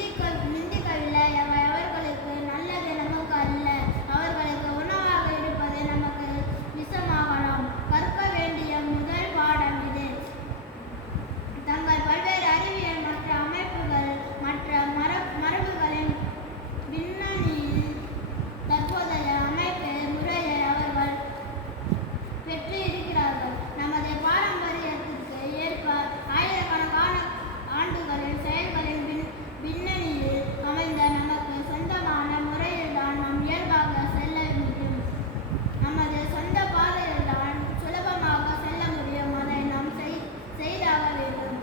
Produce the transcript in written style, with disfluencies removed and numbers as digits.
நிந்திக்கவில்லை. அவர்களுக்கு நல்லது நமக்கு அல்ல. அவர்களுக்கு உணவாக இருப்பது நமக்கு விஷமாகலாம். கற்க வேண்டிய முதல் பாடம் இது. தங்கள் பல்வேறு அறிவியல் மற்ற அமைப்புகள் மற்ற மரபுகளின் பின்னணியில் தற்போதைய அமைப்பு முறையை அவர்கள் பெற்று இருக்கிறார்கள். நமது பாரம்பரியத்திற்கு ஏற்ப ஆயிரக்கணக்கான ஆண்டுகளின் செயல்களின் பின்னணியில் அமைந்த நமக்கு சொந்தமான முறையில்தான் நாம் இயல்பாக செல்ல முடியும். நமது சொந்த பாதையில்தான் சுலபமாக செல்ல முடியும். அதை நாம் செய்தாக வேண்டும்.